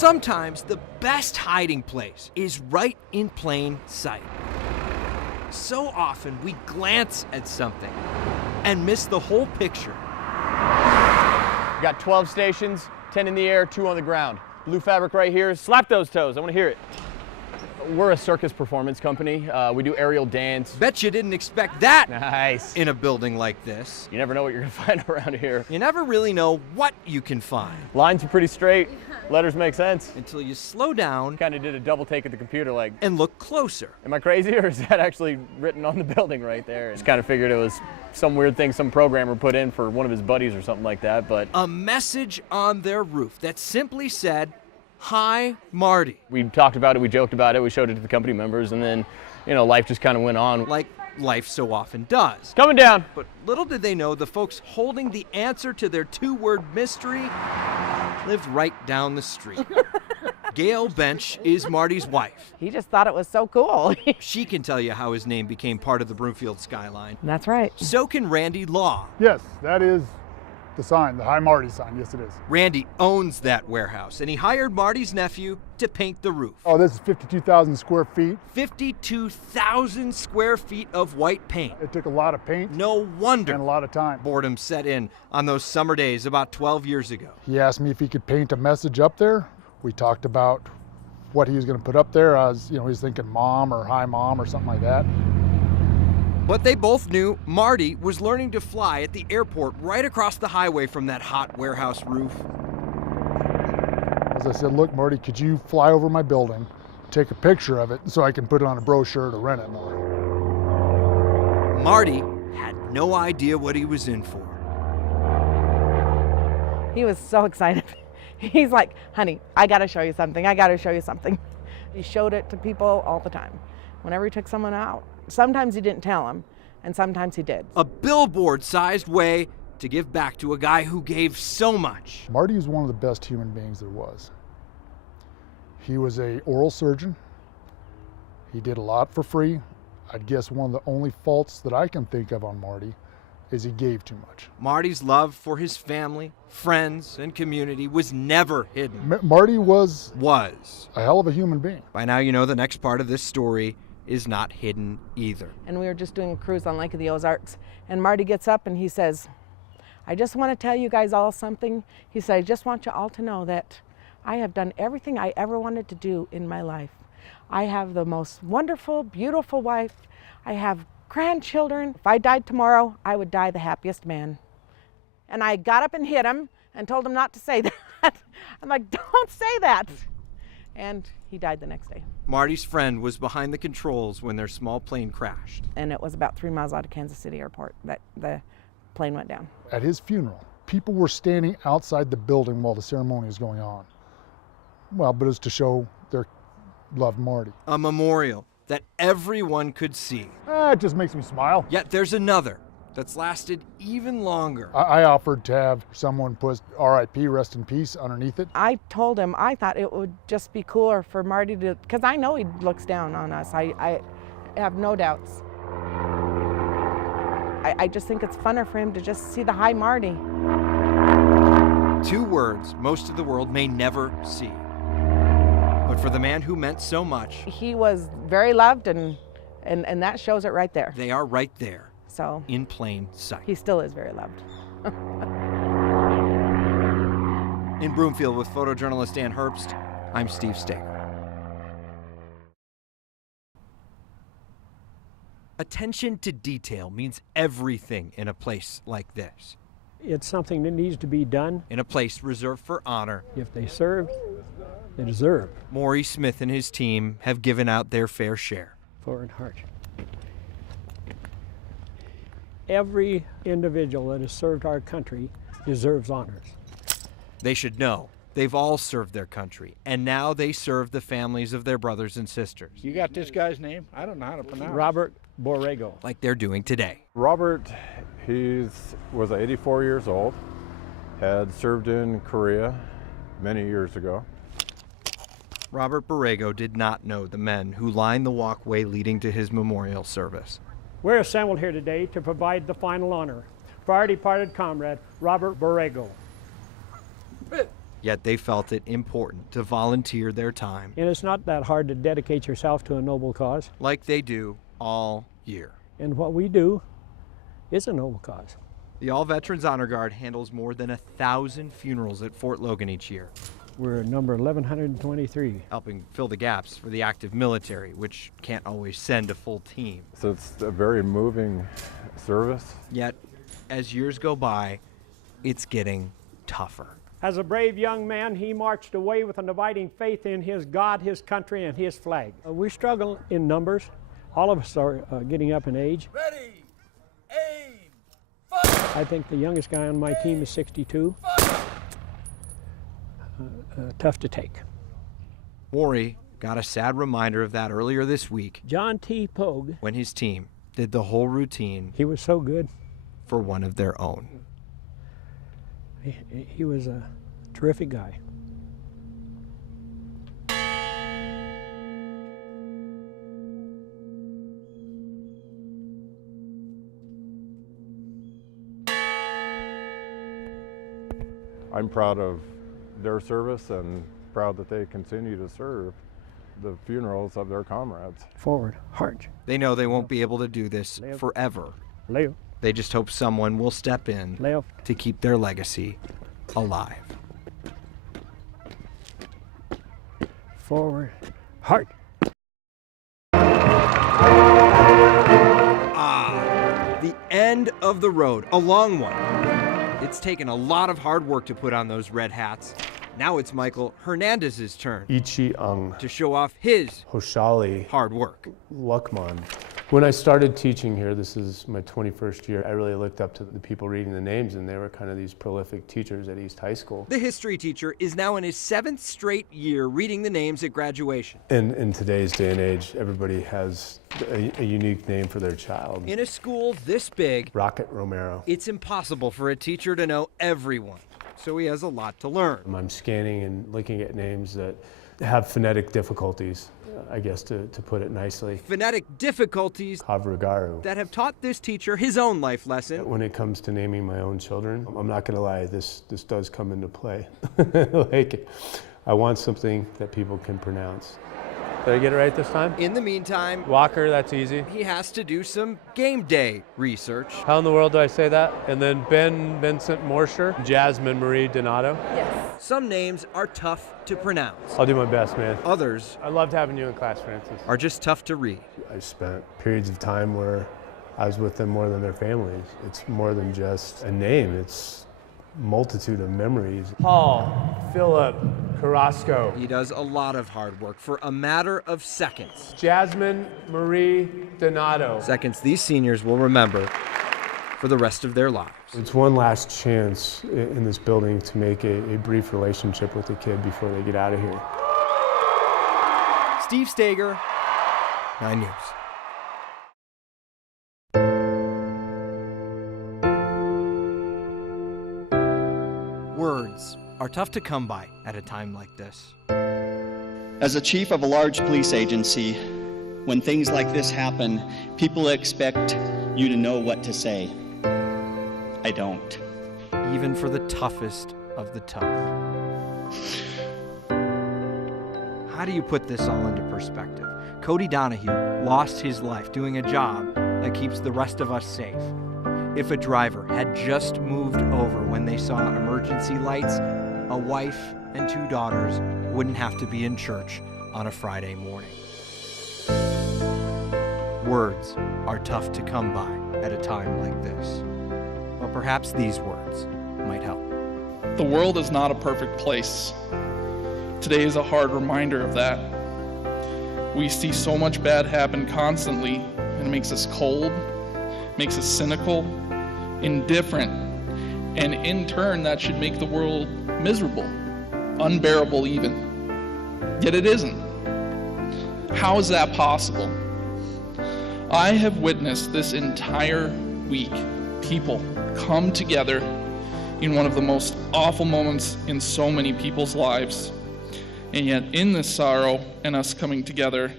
Sometimes the best hiding place is right in plain sight. So often we glance at something and miss the whole picture. We got 12 stations, 10 in the air, 2 on the ground. Blue fabric right here. Slap those toes. I want to hear it. We're a circus performance company. We do aerial dance. Bet you didn't expect that Nice. in a building like this. You never know what you're going to find around here. You never really know what you can find Lines are pretty straight. Letters make sense. until you slow down Kind of did a double take at the computer like, and look closer. am I crazy or is that actually written on the building right there? Just kind of figured it was some weird thing some programmer put in for one of his buddies or something like that, but A message on their roof that simply said, "Hi, Marty." we talked about it, we joked about it, we showed it to the company members, and then, life just kind of went on. Like life so often does. Coming down. But little did they know the folks holding the answer to their 2-word mystery lived right down the street. Gail Bench is Marty's wife. He just thought it was so cool. She can tell you how his name became part of the Broomfield skyline. That's right. So can Randy Law. Yes, that is the sign, the Hi Marty sign. Yes, it is. Randy owns that warehouse, and he hired Marty's nephew to paint the roof. Oh, this is 52,000 square feet. 52,000 square feet of white paint. It took a lot of paint No wonder and a lot of time. boredom set in on those summer days about 12 years ago. He asked me if he could paint a message up there. We talked about what he was going to put up there. He was thinking mom or hi mom or something like that. But they both knew Marty was learning to fly at the airport right across the highway from that hot warehouse roof. As I said, look, Marty, could you fly over my building, take a picture of it so I can put it on a brochure to rent it? Marty had no idea what he was in for. He was so excited. He's like, honey, I got to show you something. I got to show you something. He showed it to people all the time. Whenever he took someone out, sometimes he didn't tell them, and sometimes he did. A billboard-sized way to give back to a guy who gave so much. Marty is one of the best human beings there was. He was an oral surgeon. He did a lot for free. I'd guess one of the only faults that I can think of on Marty is he gave too much. Marty's love for his family, friends, and community was never hidden. Marty was Was. a hell of a human being. By now you know the next part of this story is not hidden either. And we were just doing a cruise on Lake of the Ozarks, and Marty gets up and he says, I just want to tell you guys all something. He said, I just want you all to know that I have done everything I ever wanted to do in my life. I have the most wonderful, beautiful wife. I have grandchildren. If I died tomorrow, I would die the happiest man. And I got up and hit him and told him not to say that. I'm like, don't say that. And he died the next day. Marty's friend was behind the controls when their small plane crashed. And it was about 3 miles out of Kansas City Airport that the plane went down. At his funeral, people were standing outside the building while the ceremony was going on. Well, but it was to show their loved Marty. A memorial that everyone could see. It just makes me smile. Yet there's another that's lasted even longer. I offered to have someone put R.I.P., rest in peace, underneath it. I told him I thought it would just be cooler for Marty to, because I know he looks down on us. I have no doubts. I just think it's funner for him to just see the hi Marty. 2 words most of the world may never see. But for the man who meant so much, He was very loved, and that shows it right there. they are right there So in plain sight. he still is very loved. In Broomfield with photojournalist Dan Herbst, I'm Steve Staeger. Attention to detail means everything in a place like this. It's something that needs to be done. In a place reserved for honor, If they serve, they deserve. Maury Smith and his team have given out their fair share. For and heart. Every individual that has served our country deserves honors. They should know they've all served their country, and now they serve the families of their brothers and sisters, You got this guy's name? I don't know how to pronounce it. Robert Borrego. like they're doing today. Robert, was 84 years old, had served in Korea many years ago. Robert Borrego did not know the men who lined the walkway leading to his memorial service. We're assembled here today to provide the final honor for our departed comrade, Robert Borrego. Yet they felt it important to volunteer their time, And it's not that hard to dedicate yourself to a noble cause. like they do all year. And what we do is a noble cause. The All Veterans Honor Guard handles more than 1,000 funerals at Fort Logan each year, We're number 1123. helping fill the gaps for the active military, which can't always send a full team. So it's a very moving service. Yet, as years go by, it's getting tougher. As a brave young man, he marched away with an abiding faith in his God, his country, and his flag. We struggle in numbers. All of us are getting up in age. Ready, aim, fire! I think the youngest guy on my team is 62. Tough to take. Worry got a sad reminder of that earlier this week John T. Pogue, when his team did the whole routine he was so good. for one of their own. He was a terrific guy. I'm proud of their service and proud that they continue to serve the funerals of their comrades. Forward, heart, They know they won't be able to do this forever. left, They just hope someone will step in left, to keep their legacy alive. forward, heart. The end of the road, a long one. It's taken a lot of hard work to put on those red hats. Now it's Michael Hernandez's turn Ichi Ang, to show off his Hoshali, hard work. Lukman. When I started teaching here, this is my 21st year, I really looked up to the people reading the names, and they were kind of these prolific teachers at East High School. The history teacher is now in his 7th straight year reading the names at graduation. In today's day and age, everybody has a unique name for their child. In a school this big, Rocket Romero. it's impossible for a teacher to know everyone, so he has a lot to learn. I'm scanning and looking at names that have phonetic difficulties, I guess to put it nicely. Phonetic difficulties Havragaru. that have taught this teacher his own life lesson. When it comes to naming my own children, I'm not gonna lie, this does come into play. Like, I want something that people can pronounce. Did I get it right this time? In the meantime, Walker, that's easy. he has to do some game day research. How in the world do I say that? And then Ben Vincent Morsher, Jasmine Marie Donato. Some names are tough to pronounce. I'll do my best, man. Others I loved having you in class, Francis. are just tough to read. I spent periods of time where I was with them more than their families. It's more than just a name, it's multitude of memories. Paul, Philip, Carrasco, He does a lot of hard work for a matter of seconds. Jasmine Marie Donato. Seconds these seniors will remember for the rest of their lives. It's one last chance in this building to make a brief relationship with a kid before they get out of here. Steve Staeger, 9 News. Words are tough to come by at a time like this. As a chief of a large police agency, when things like this happen, people expect you to know what to say. I don't. Even for the toughest of the tough. How do you put this all into perspective? Cody Donahue lost his life doing a job that keeps the rest of us safe. If a driver had just moved over when they saw emergency lights, a wife and 2 daughters wouldn't have to be in church on a Friday morning. Words are tough to come by at a time like this. But perhaps these words might help. The world is not a perfect place. Today is a hard reminder of that. We see so much bad happen constantly, and it makes us cold, makes us cynical, indifferent, and in turn that should make the world miserable, unbearable even. Yet it isn't. How is that possible? I have witnessed this entire week people come together in one of the most awful moments in so many people's lives. And yet in this sorrow and us coming together,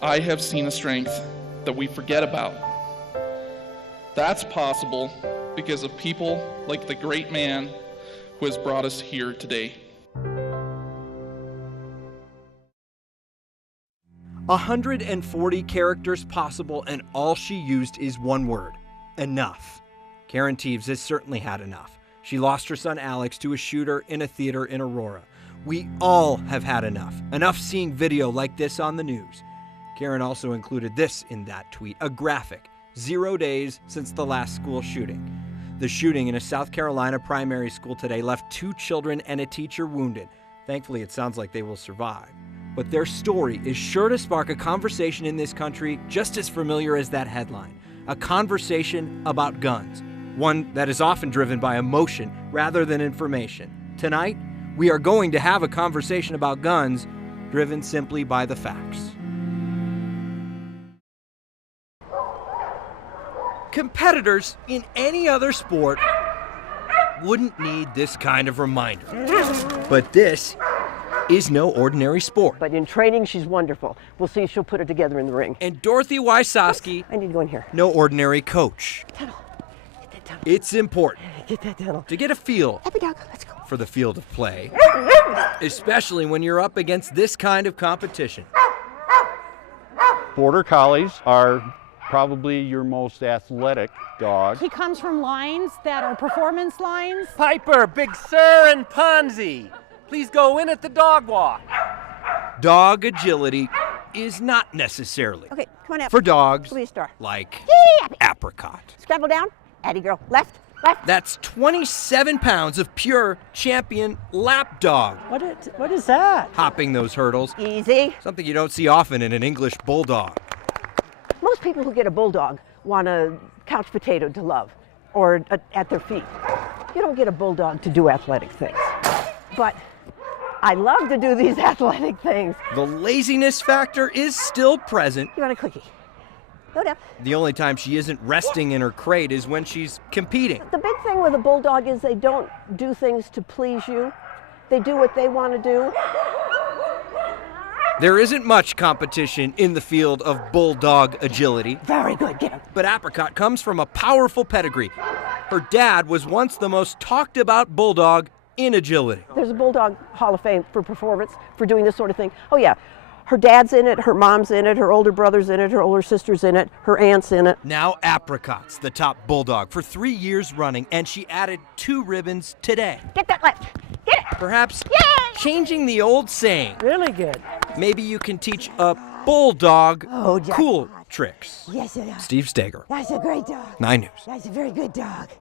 I have seen a strength that we forget about. That's possible because of people like the great man who has brought us here today. 140 characters possible, and all she used is one word: enough. Karen Teeves has certainly had enough. She lost her son Alex to a shooter in a theater in Aurora. We all have had enough. Enough seeing video like this on the news. Karen also included this in that tweet, a graphic, 0 days since the last school shooting. The shooting in a South Carolina primary school today left 2 children and a teacher wounded. Thankfully, it sounds like they will survive. But their story is sure to spark a conversation in this country just as familiar as that headline. A conversation about guns. One that is often driven by emotion rather than information. Tonight, we are going to have a conversation about guns driven simply by the facts. Competitors in any other sport wouldn't need this kind of reminder. But this is no ordinary sport. But in training, she's wonderful. We'll see if she'll put it together in the ring. And Dorothy Wysocki, I need to go in here. no ordinary coach. Tunnel. Get that tunnel. It's important Get that tunnel. to get a feel Happy dog, let's go. for the field of play, especially when you're up against this kind of competition. Border Collies are probably your most athletic dog. He comes from lines that are performance lines. Piper, Big Sur, and Ponzi. Please go in at the dog walk. Dog agility is not necessarily Okay, come on out. for dogs Please start. like Yee! Apricot. Scramble down. Addie girl. Left. Left. That's 27 pounds of pure champion lap dog What is that? hopping those hurdles. Easy. Something you don't see often in an English bulldog. Most people who get a bulldog want a couch potato to love or at their feet. You don't get a bulldog to do athletic things. But I love to do these athletic things. The laziness factor is still present. You want a cookie? Go down. The only time she isn't resting in her crate is when she's competing. The big thing with a bulldog is they don't do things to please you. They do what they want to do. There isn't much competition in the field of bulldog agility. Very good, get him. But Apricot comes from a powerful pedigree. Her dad was once the most talked about bulldog in agility. There's a Bulldog Hall of Fame for performance, for doing this sort of thing. Oh yeah, her dad's in it, her mom's in it, her older brother's in it, her older sister's in it, her aunt's in it. Now Apricot's the top bulldog for 3 years running, and she added 2 ribbons today. Get that left, get it. Perhaps Yay! changing the old saying. Really good. Maybe you can teach a bulldog cool tricks. Yes, it is. Steve Staeger, That's a great dog. 9 News. That's a very good dog.